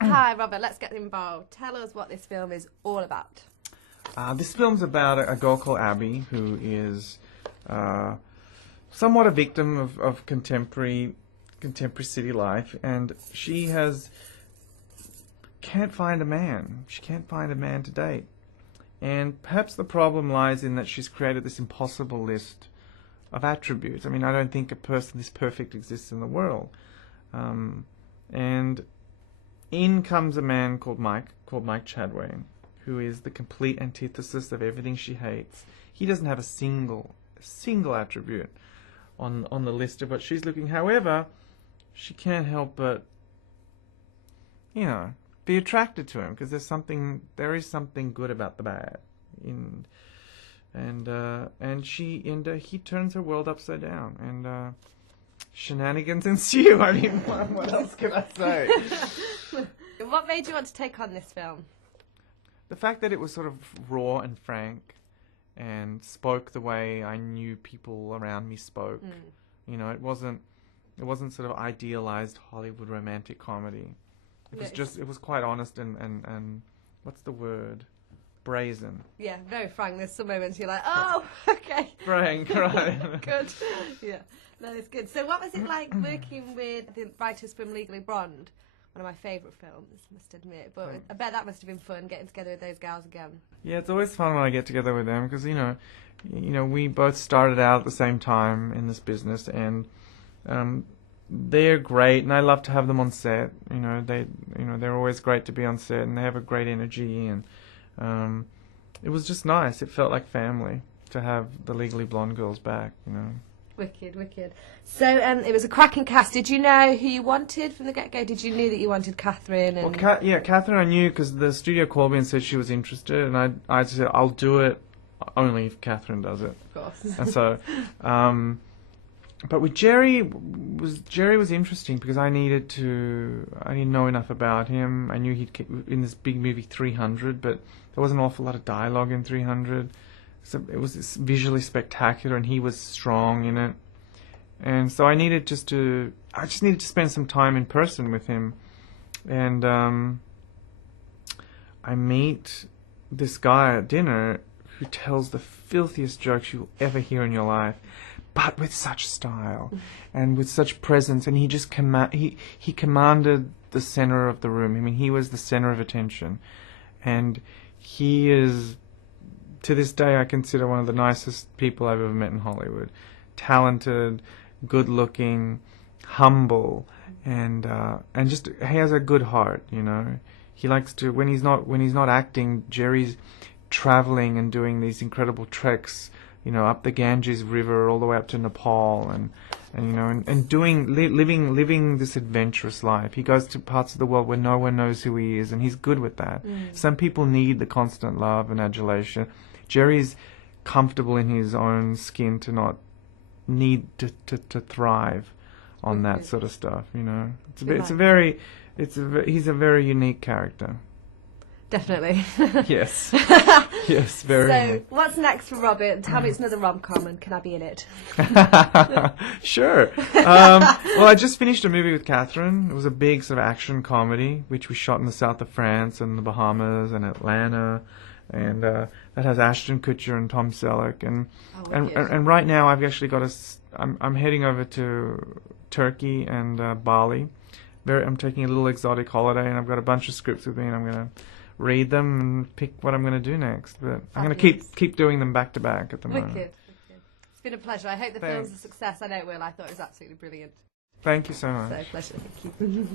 Hi, Robert. Let's get involved. Tell us what this film is all about. This film's about a girl called Abby who is somewhat a victim of contemporary city life, and she can't find a man. She can't find a man to date, and perhaps the problem lies in that she's created this impossible list of attributes. I mean, I don't think a person this perfect exists in the world, and in comes a man called Mike Chadway, who is the complete antithesis of everything she hates. He doesn't have a single attribute on the list of what she's looking. However, she can't help but, be attracted to him because there is something good about the bad. He turns her world upside down, and shenanigans ensue. I mean, what else can I say? What made you want to take on this film? The fact that it was sort of raw and frank and spoke the way I knew people around me spoke. It wasn't sort of idealized Hollywood romantic comedy. It was quite honest and what's the word? Brazen. Yeah, very frank. There's some moments you're like, oh, okay. Frank, right. Good. Yeah, no, it's good. So what was it like working with the writers from Legally Blonde? One of my favourite films, must admit. But I bet that must have been fun, getting together with those gals again. Yeah, it's always fun when I get together with them because, we both started out at the same time in this business, and they're great, and I love to have them on set. They're always great to be on set, and they have a great energy, and it was just nice. It felt like family to have the Legally Blonde girls back, Wicked. So it was a cracking cast. Did you know who you wanted from the get-go? Did you know that you wanted Catherine? And... Well, Catherine I knew because the studio called me and said she was interested, and I said I'll do it only if Catherine does it. Of course. And so, but with Jerry was interesting because I didn't know enough about him. I knew he'd in this big movie 300, but there was an awful lot of dialogue in 300. So it was visually spectacular, and he was strong in it. And so I just needed to spend some time in person with him. And I meet this guy at dinner who tells the filthiest jokes you'll ever hear in your life, but with such style and with such presence. And he just he commanded the center of the room. I mean, he was the center of attention. And he is, to this day, I consider one of the nicest people I've ever met in Hollywood. Talented, good-looking, humble, and just he has a good heart. He likes to when he's not acting. Jerry's traveling and doing these incredible treks, up the Ganges River all the way up to Nepal, and living this adventurous life. He goes to parts of the world where no one knows who he is, and he's good with that. Some people need the constant love and adulation. Jerry's comfortable in his own skin to not need to thrive on that sort of stuff. He's a very unique character. Definitely. Yes. Yes, very. So, what's next for Robert? Tell me it's another rom-com, and can I be in it? Sure. Well, I just finished a movie with Catherine. It was a big sort of action comedy, which we shot in the south of France and the Bahamas and Atlanta. And that has Ashton Kutcher and Tom Selleck, and right now I've actually got I'm heading over to Turkey and Bali. I'm taking a little exotic holiday, and I've got a bunch of scripts with me, and I'm going to read them and pick what I'm going to do next. But I'm going to keep doing them back to back at the moment. Wicked. It's been a pleasure. I hope the film's a success. I know it will. I thought it was absolutely brilliant. Thank you so much. So pleasure. Thank you.